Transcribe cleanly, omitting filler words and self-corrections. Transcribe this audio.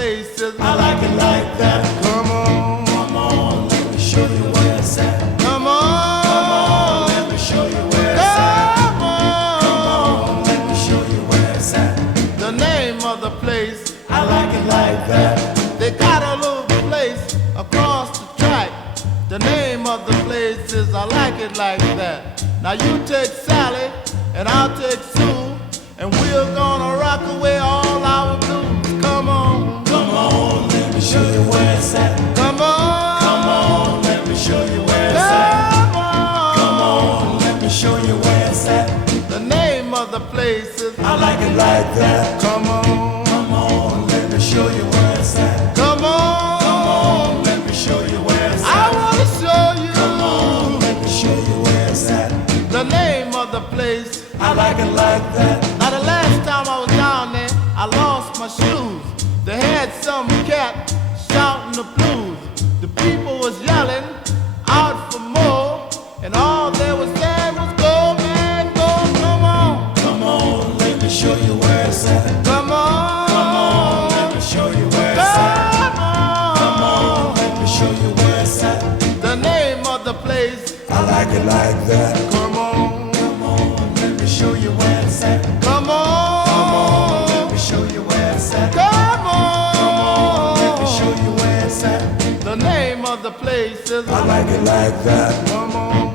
places. I like it like that. Come on, Come on, let me show you where it's at. come on, Come on, let me show you where it's at. come on. Come on, let me show you where it's at. The name of the place, I like it like that. they got a little place across the track. The name of the place is I like it like that. Now you take Sally and I'll take Sue, and we're gonna rock away all our blues. Come on, Come on, let me show you where it's at. come on, Come on, let me show you where it's at. come on. Come on, let me show you where it's at. The name of the place is I like it like that. come on, Come on, let me show you where it's at. come on. Come on, let me show you where it's I at. wanna show you. Come on, let me show you where it's at. The name of the place. I like it like that. Now the last time I was down there, I lost my shoes. They had some cat shouting the blues. The people was yelling out for more, and all they was saying was go man, go, come on. Come on, let me show you where it's at. Come on. Come on, let me show you where it's at. Come on. Come on, let me show you where it's at. The name of the place. I like it like that. Come on. Come on, let me show you where it's at. Come on. Come on, let me show you where it's at. Come on. Come on, let me show you where it's at. The name of the place is I like it like that. come on.